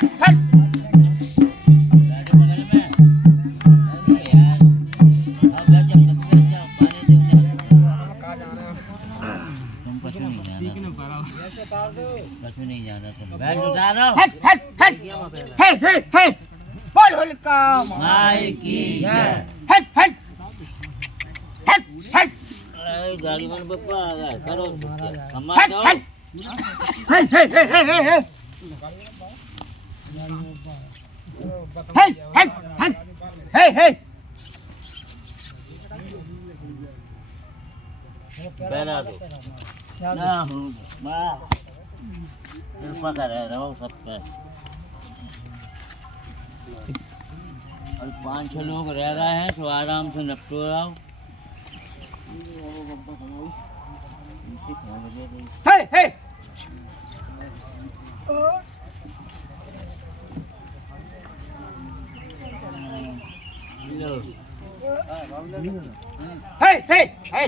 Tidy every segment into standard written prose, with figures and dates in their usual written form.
गाड़ी बगल में अरे यार अब घर जब सकते हैं क्या पानी देंगे तुम कछु नहीं जाना कछु नहीं जाना तुम बैठ उतार रहा हट हट हट हे हे हे बोल होलिका माई की हट हट हट हट अरे गाड़ी में बप्पा आ गया करो हमार हट जाओ हट हे हे हे हे हे हे हट हट हे हे पहना दो ना हूँ माँ पता रह रहा हूँ सबका और 5-6 लोग रह रहे हैं तो आराम से निपटो रहा हूँ हे हे लो हे हे हे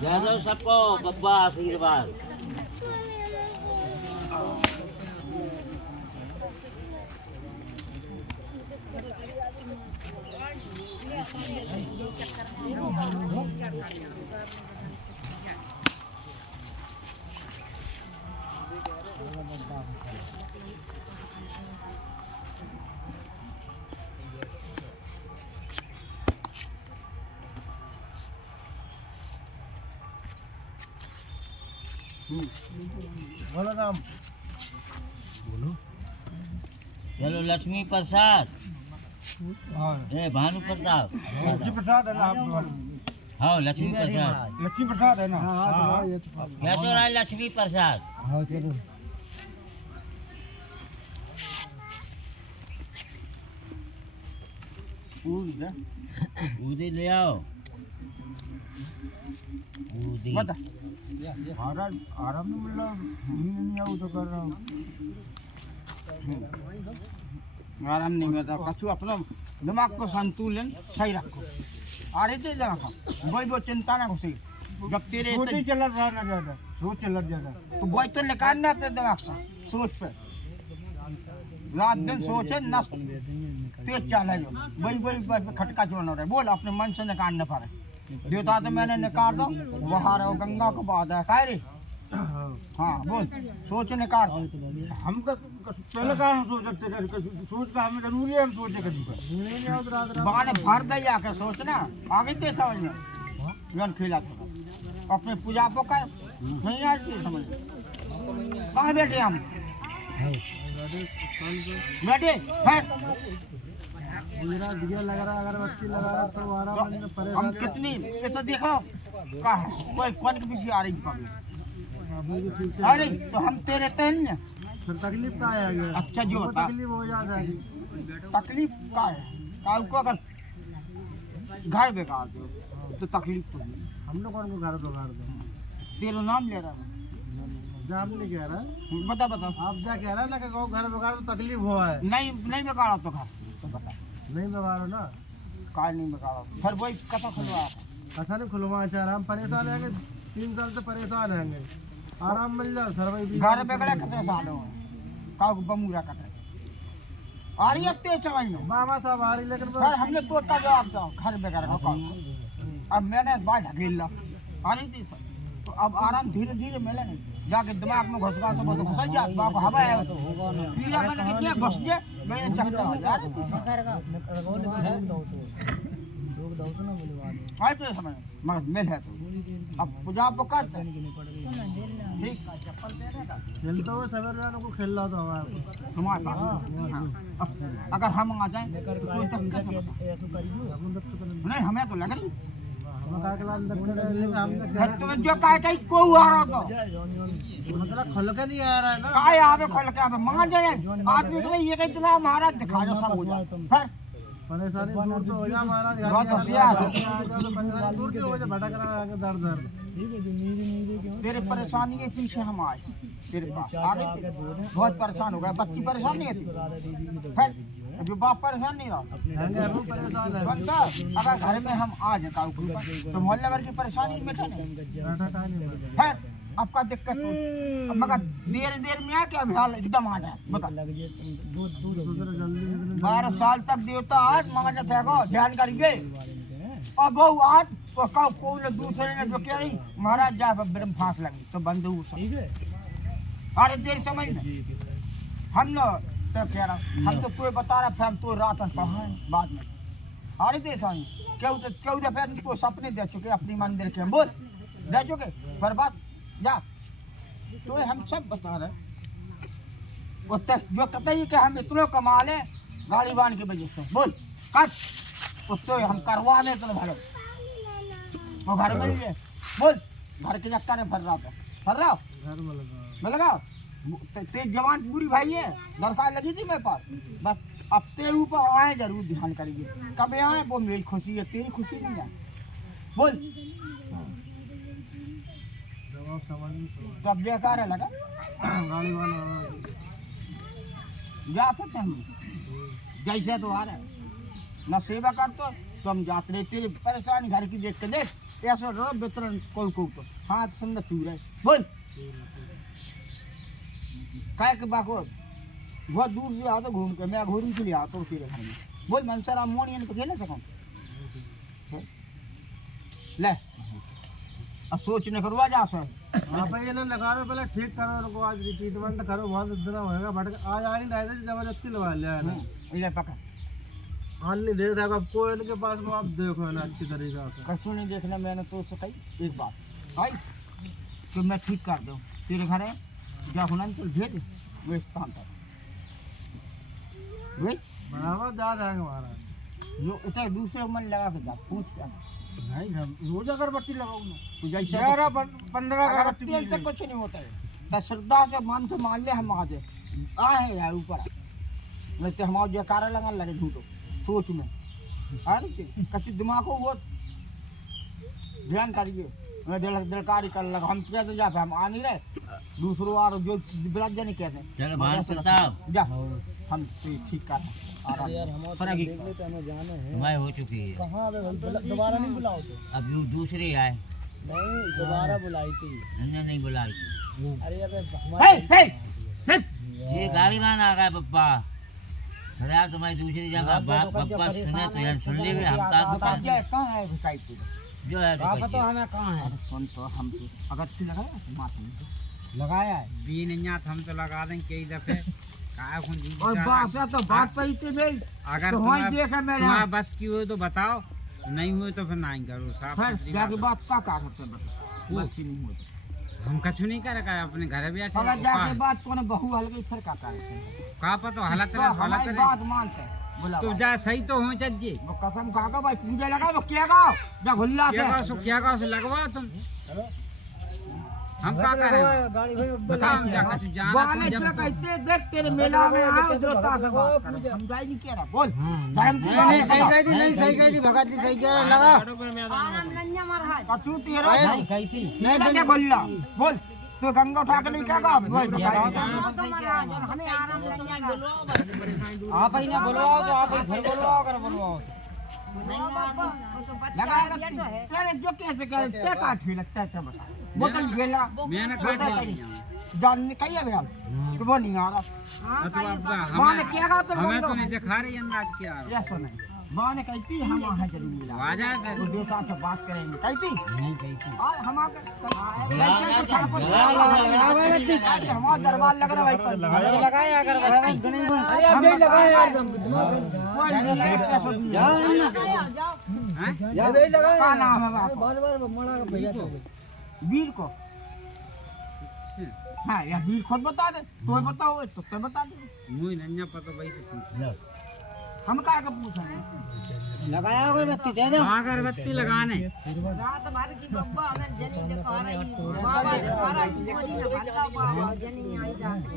जय दो सबको बब्बा आशीर्वाद बोलो राम चलो लक्ष्मी प्रसाद ए भानु प्रताप लक्ष्मी प्रसाद है ना आप हाँ लक्ष्मी प्रसाद लक्ष्मी प्रसाद है ना क्या तो रहा है लक्ष्मी प्रसाद हाँ चलो दूधी ले आओ दूधी बता महाराज आराम नहीं मिल रहा नहीं आऊँ तो कर रहा हूँ आराम नहीं मिलता कछु अपना दिमाग को संतुलन सही रखो आ रही थी जगह वही वो चिंता ना घुसी जब तेरे सोच चल रहा ना ज्यादा सोच चल ज्यादा तो वही तो निकालना अपने दिमाग से सोच पे रात दिन सोचे नस तेज चाले जो वही वही खटका जोड़ना रहे बोल अपने मन से निकालने पड़े देवता तो मैंने निकाल दो वहाँ रहो गंगा को बाद है काय रे हाँ बोल सोच निकाल हम पहले कहा हम सोच सकते सोच का हमें जरूरी है हम सोचे कभी बगाने भर दे जाके सोचना आगे ते समझ में जन खिला तो अपने पूजा को कर नहीं आज की समझ कहाँ बैठे हम बैठे मेरा दिया लगा रहा अगरबत्ती लगा रहा तो आराम हम कितनी ये तो देखो कहाँ है कोई कौन के पीछे आ रही पब्लिक अरे तो हम तेरे तन फिर तकलीफ का है अच्छा जो तकलीफ हो जाता है तकलीफ का है काल को अगर घर बेकार दो तो तकलीफ तो हम लोग को घर बेकार दो तेरा नाम ले रहा है नाम नहीं कह रहा बता बता आप क्या कह रहा है ना कि घर बेकार तो तकलीफ हुआ है नहीं नहीं बेकार तो घर तो बता नहीं बेकार ना काय नहीं बेकार फिर वही कथा खुलवा कथा नहीं खुलवा चाह रहा हम परेशान हैं 3 साल से परेशान हैं आराम मिल जाए सर भाई घर बेगड़े कितने साल हो का बमूरा कटे आ रही है तेज समझ में बाबा साहब आ रही लेकिन सर हमने तोता जवाब दो घर बेगड़े का कौन अब मैंने बात ढकेल ला आ रही थी तो अब आराम धीरे धीरे मिले नहीं जाके दिमाग में घुस गया तो घुस जात बाप हवा है पीला मैंने कितने घुस गए मैं चक्कर आ जा है तो समझ मगर मिल है तो अब पूजा को करते ठीक चप्पल दे रहा था खेलता हुआ सवेरे वालों को खेल रहा था हमारे पास अगर हम आ जाएं तो कोई दिक्कत नहीं हमें तो लग रही तो जो काय को आ रहा था मतलब खुल के नहीं आ रहा है ना काय आवे खुल के आवे मान जाए आदमी को ये कहीं इतना महाराज दिखा जो सब हो जाए फिर परेशानी दूर तो हो जा महाराज बहुत होशियार परेशानी दूर हो जा भटक रहा है दर दर तेरे परेशानी के पीछे हम आए तेरे पास आ गए थे। बहुत परेशान हो गया। बच्ची परेशान नहीं थी, जो बाप परेशान नहीं रहा। बनता अगर घर में हम आ जाए तो मोहल्ले भर की परेशानी मिटा नहीं है। आपका दिक्कत हो मगर देर में है कि अभी हाल एकदम आ जाए बता। 12 साल तक देवता आज मांगा जाता है, ध्यान करेंगे। और बहु आज तो कोई दूसरे ने जो कह रही महाराज जा ब्रह्म फांस लगी तो बंद अरे देर समझ में हम न तो कह रहा हम तो तू बता रहा फिर हम तो रात में पढ़ा बाद में अरे देश क्यों दफे तो सपने दे चुके अपनी मंदिर के बोल दे चुके पर बात जा तो हम सब बता रहे जो कतई के हम इतना कमा ले गाड़ी बांध की वजह से बोल कट तो हम करवा दे तो भरो वो घर में लिए बोल घर के चक्कर में फर रहा मैं लगा ते जवान पूरी भाई है दरकार लगी थी मेरे पास बस अब ते ऊपर आए जरूर ध्यान करेंगे कब आए वो मेरी खुशी है तेरी खुशी नहीं है बोल तब बेकार है लगा जाते थे हम जैसे तो आ रहे न सेवा कर तो हम जाते रहे तेरे परेशानी घर की देख के देख ऐसा रो वितरण कोई को तो हाथ संग चूर है बोल काय के बाको बहुत दूर से आता घूम के मैं घोरी से ले आता हूँ तेरे घर में बोल मनसरा मोनियन को खेले सकूँ ले अब सोचने करवा जा सर आप ये ना लगा रहे पहले ठीक करो उनको आज ट्रीटमेंट करो बहुत दिन होएगा बट आज आ नहीं रहे थे जबरदस्ती लगा लिया है ना ये पकड़ हाल नहीं देख रहा अब कोई इनके पास में आप देखो ना अच्छी तरीके से कछु नहीं देखना मैंने तो उससे कही एक बात भाई तो मैं ठीक कर दूँ तेरे घर है जा होना चल भेज वो स्थान तक बराबर जा जाएंगे महाराज जो इतना दूसरे मन लगा के जा पूछ क्या नहीं हम रोज अगरबत्ती लगाऊँ ना तो जैसे 15 अगरबत्ती से कुछ नहीं होता है तो श्रद्धा से मन से मान ले हम आगे आए यार ऊपर नहीं तो हमारा जयकारा लगा लगे झूठो सोच में अरे कच्चे दिमाग को वो ध्यान करिए मैं दिलकारी कर लगा हम कहते जाते हम आ नहीं रहे दूसरों आ जो बिलाज नहीं कहते चलो भाई प्रताप जा हम ठीक कर हमारी हो चुकी है कहाँ दोबारा नहीं बुलाओ तो अब दूसरे आए नहीं दोबारा बुलाई थी नहीं बुलाई थी अरे ये गाड़ी मान आ गया पप्पा अरे यार तुम्हारी दूसरी जगह बात पप्पा सुने तो यार सुन लेंगे हम कहाँ है भिखाई तू जो है तो हमें कहाँ है सुन तो हम तो अगर तू लगाया माथा लगाया है बीन हम तो लगा देंगे कई दफे और बात तो बात पड़ी थी भाई अगर तो वहीं देखा मेरे तुम्हारा बस की हुई तो बताओ नहीं हुए तो फिर नहीं करो साफ जाके बात का करते बता बस की नहीं होती हम कछु नहीं कर रखा है अपने घर बैठे अगर जाके बात कौन बहू हल गई फिर का करते का पता हालत हमारी बात मान से बोला तो जा सही तो हो चज्जे वो कसम खा के भाई पूजा लगा वो क्या गाओ जा भुल्ला से क्या गाओ से लगवाओ तुम हम क्या करें गाड़ी भाई बताओ हम क्या कछु जाना बाने क्या कहते देख तेरे मेला में आओ देवता से बात कर हम जाई नहीं कह रहा बोल धर्म की नहीं सही कही थी नहीं सही कही थी भगत जी सही कह रहा लगा कछु तेरा नहीं कही थी मैं क्या भुल्ला बोल तो गंगा उठा के नहीं क्या कहा बोल आप ही ना बुलवाओ तो आप ही घर बुलवाओ कर बुलवाओ लगाएगा तेरे जो कैसे करे ते काट भी लगता है बता बोतल खेला मैंने काट जान कही है भैया तो वो नहीं आ रहा माने क्या कहा तो हमें तो नहीं दिखा रही अंदाज क्या ऐसा नहीं माने कहती हम वहां जरूर मिला आ जाए तो देवता से बात करेंगे कहती नहीं कही थी और हम हमारा दरबार लग रहा है भाई लगाया अगर लगाया यार क्या नाम है आपका वीर को हाँ यार वीर खुद बता दे तो बताओ तो तुम बता दे मुझे नहीं पता भाई से हम क्या का पूछा लगाया अगरबत्ती दे दो अगरबत्ती लगाने रात भर की बब्बा हमें जनी दिखा रही बाबा दिखा रही गोदी में भरता बाबा जनी आई जाती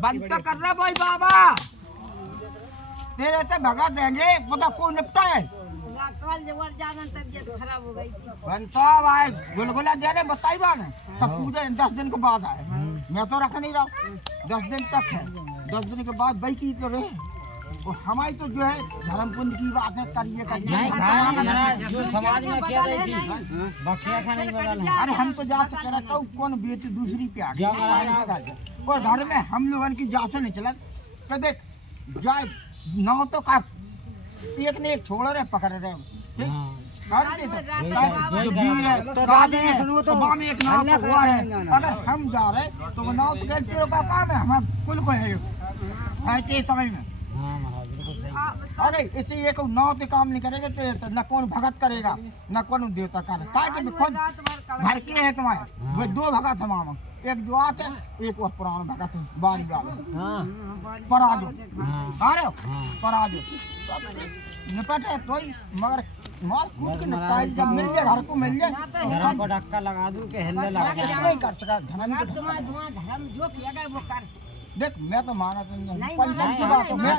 बंद तो कर रहा भाई बाबा तेरे से भगा देंगे पता कौन निपटा है कल जबर ज्यादा तबीयत खराब हो गई थी। बनता भाई गुलगुला दे रहे बताई बात है सब पूरे 10 दिन के बाद आए मैं तो रख नहीं रहा 10 दिन तक है 10 दिन के बाद भाई की तो रहे और हमारी तो जो है धर्म पुण्य की बात है करिए नहीं खाया नहीं महाराज, जो समाज में क्या रही थी बखिया खाने की बदल है। अरे हम तो जा सकते रहता हूँ कौन बेटी दूसरी पे आ गई और घर में हम लोगों की जा से नहीं चला तो देख जाए नाव तो का एक ने एक छोड़ रहे पकड़ रहे ठीक अगर हम जा रहे तो वो नाव तो गलती का काम है हम कुल को है समझ में अरे इससे ये को नाव पे काम नहीं करेगा तेरे तो न कौन भगत करेगा न कौन देवता का काय के खुद घर के है तुम्हारे वो 2 भगत है मामा एक जो आते एक वो पुराना भगत है बारी वाला पराजो अरे पराजो निपटे तो मगर मार कूद के निपटाई जब मिल जाए घर को मिल जाए धर्म को धक्का लगा दूं कि हिलने लगा नहीं कर सका धर्म धर्म जो किया गया वो कर। देख मैं तो माना नहीं पंचम की बात है मैं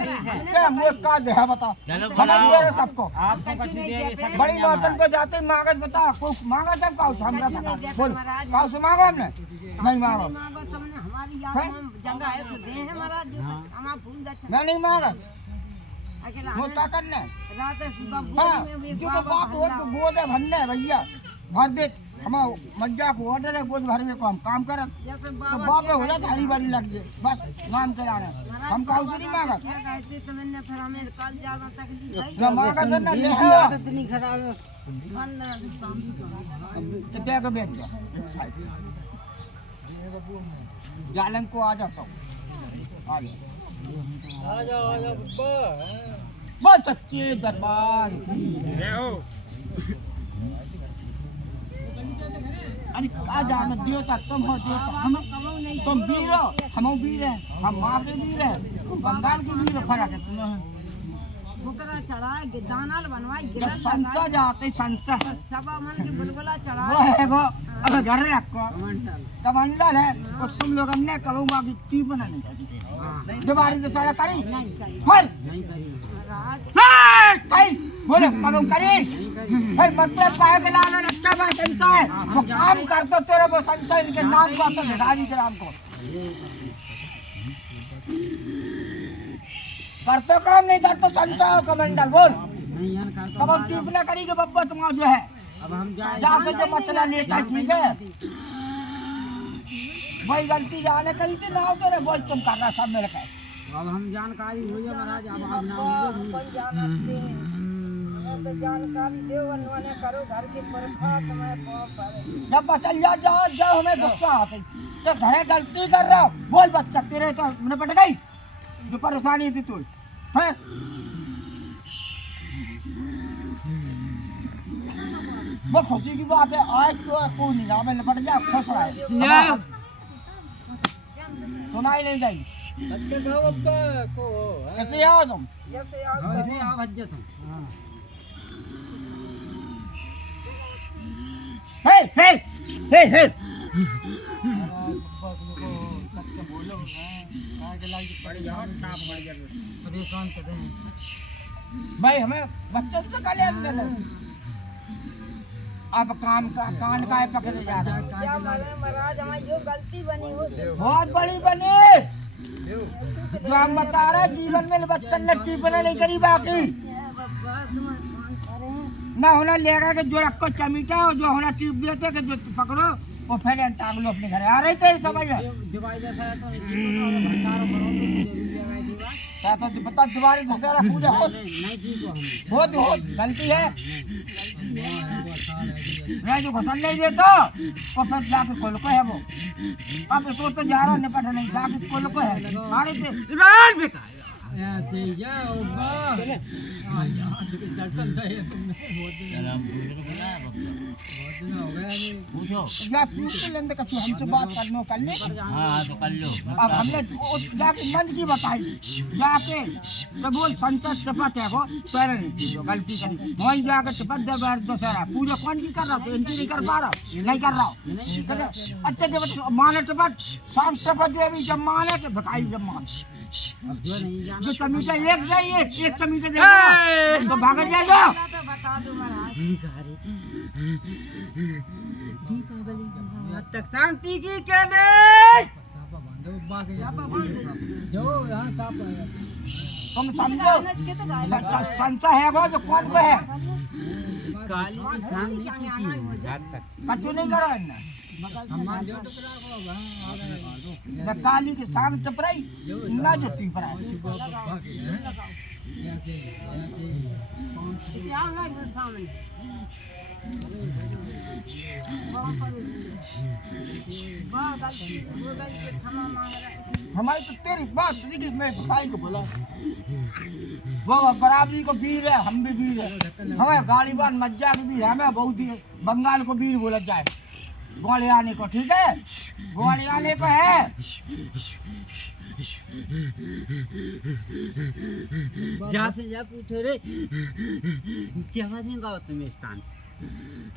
क्या मुझे का दे बता बुलाओ। सबको आपको कछु दे बड़ी मातन पे जाते ही मांगत बता को मांगा जब काउ हमरा था बोल काउ से मांगो हमने नहीं मांगो मांगो तुमने हमारी याद में जगह है तो दे है महाराज जो हमारा भूल जाता मैं नहीं मांगा अकेला वो क्या करने रात हाँ जो तो बाप हो तो गोद है भरने भैया भर दे हम मज्जा को ऑर्डर है गोद भर में को हम काम करत जैसे तो बाबा बाप हो जाता हरी बारी लग जाए बस नाम चला रहे हम काउ से नहीं मांगा क्या कहते तुमने फिर हमें कल ज्यादा तकलीफ है ना मांगा तो ना ले आदत नहीं खराब है कितने का बैठ गया जालन को आ जाता हूँ आ जाओ बहुत सच्चे दरबार अरे क्या जान देवता तुम हो देवता हम तुम वीर हो हम वीर हैं हम माँ के वीर हैं तुम बंगाल के वीर फर्क है तुम्हें बुकरा चढ़ाए दानाल बनवाई जब गिरल संता जाते संता सवा मन की बुलबुला वो चढ़ाए है वो अगर घर रखो कमंडल है तो तुम लोग हमने करूँगा कि टी बना नहीं दोबारा से सारा करी बोल कहीं बोले करूँ करी फिर मतलब पाए के लाना अच्छा बात संता है वो काम कर दो तेरे वो संता इनके नाम को तो भिखारी के नाम को करते काम नहीं करते संता हो कमंडल बोल कब हम टीपना करेंगे बब्बा तुम्हारा जो है अब हम जहाँ से जो मसला लेता है ठीक है वही गलती जाने करी थी ना तेरे बोल तुम करना सब मिल के अब हम जानकारी हो जाए महाराज अब आप नाम जानकारी दे वनवाने करो घर की परखा तुम्हें पर जब बचल जाओ जाओ हमें गुस्सा आते तो घरे गलती कर रहा हो बोल बच्चा तेरे तो निपट गई जो परेशानी थी तू है वो खुशी की बात है आज तो कोई नहीं रहा मैं निपट गया खुश रहा है सुनाई नहीं गई कैसे आओ तुम जैसे नहीं आप हज्जत हो हे हे हे हे भाई हमें बच्चों से कल अब काम का कान का पकड़े जा रहा है क्या माने महाराज हमारी जो गलती बनी हो बहुत बड़ी बनी जो हम बता रहे जीवन में बच्चन ने टीपना नहीं करी बाकी ना होना लेगा कि जो रखो चमीटा और जो होना टीप देते कि जो पकड़ो वो फिर टांग लो अपने घर आ रही तेरी समझ में क्या तो बता दिवाली दशहरा पूजा हो गलती है मैं जो घुसन नहीं देता तो फिर जाके खोल को है वो अब तो जा रहा निपट नहीं जाके खोल को है सारे से ऐसे ही जाओ दर्शन पूछो या पूछ लेंगे कछु हमसे बात करनो कर ले हाँ तो कर लो अब हमने जाके मंद की बताई जाके तो बोल संतोष टपट है वो पैर नहीं जो गलती करी वहीं जाके टपट दे बैठ दशहरा पूजा कौन की कर रहा एंट्री नहीं कर पा रहा नहीं कर रहा अच्छा जब माने टपट शाम टपट देवी जब माने के भकाई जब मान जो चमीचा एक जाए एक चमीचा देगा तो भाग जाएगा। तो बता दो महाराज तक शांति की क्या ले तुम समझो संसा है वो जो कौन को है काली की शांति कचू नहीं करो इन्हें न काली की सांग चपराई ना जो टीपराई हमारी तो तेरी बात देखी मैं भाई को बोला वो बराबरी को वीर है हम भी वीर है हमें गाड़ीवान मज्जा भी वीर है हमें बहुत ही बंगाल को वीर बोला जाए ग्वाले आने को ठीक है ग्वाले आने को है जा से जा पूछो रे क्या बात नहीं गाओ तुम्हें स्थान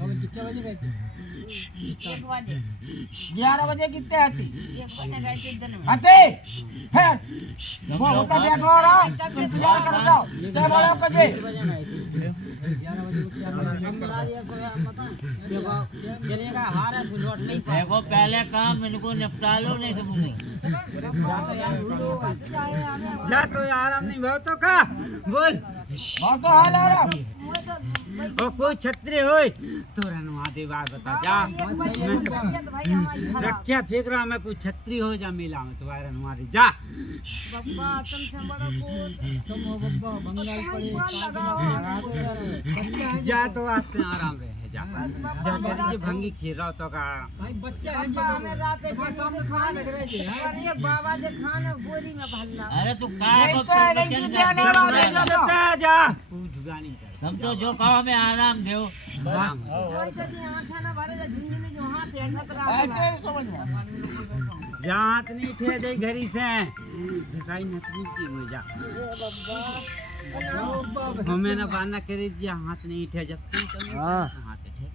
11 बजे कितने आती 1 बजे गए थे दिन में आते है वो होता बैठो रहा तुम तैयार कर जाओ तय बोलो कजे चलेगा हारा से लौट नहीं देखो पहले काम इनको निपटा लो नहीं तो मुझे जा तो आराम नहीं भाव तो का बोल बहुत तो हाल आ रहा ओ कोई छतरी होय तो रनवा दे बात बता जा रखिया फेंक रहा मैं कोई छतरी हो जा मेला में तुम्हारे रनवा दे जा बब्बा तुमसे बड़ा को तुम हो बब्बा बंगाल पड़े जा तो आपसे आराम रहे जा जा कर भंगी खीर रहा तो का भाई बच्चा है बब्बा हमें रात के खाने लग रहे थे अरे बाबा जे खाने बोरी में भरना अरे तू काय को जा पूछ गानी हम तो जो कहो में आराम दो कोई तो जी आंखें ना भरे झुंझुन में जो हाथ है ठकरा ऐसे समझ में जात नहीं थे दे घरी से दिखाई नतनी की मजा हमें ना बाना करे जी हाथ नहीं थे जब तुम हाथ थे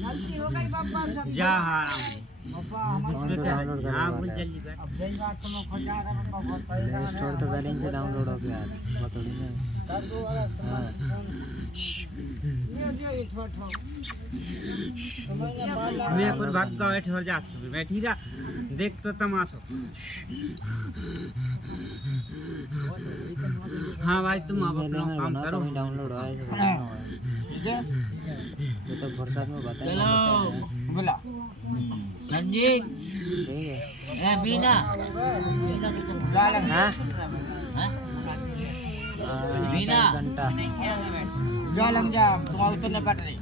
गलती हो गई बब्बा सब जा आराम बब्बा हमारे हाँ बोल जल्दी कर अब देंगे तुम खजा कर प्ले स्टोर तो पहले से डाउनलोड हो गया बहुत थोड़ी ना ये छोटो मैं पर भाग का बैठ हो जा बैठी जा देख तो तमाशा हाँ भाई तुम अब अपना काम करो डाउनलोड हो ये तो फुर्सत में बताया चलो बोला संजी ठीक है ए मीना गालन हाँ मीना घंटा गालन जा तुम उतरने बैठ रही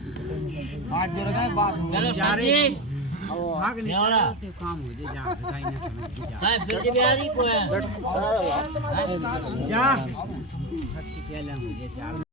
आज जो रहे बात हो चलो संजी भाग नहीं काम हो जाए जा दिखाई ना समझ जा फिर बिहारी को है जा मुझे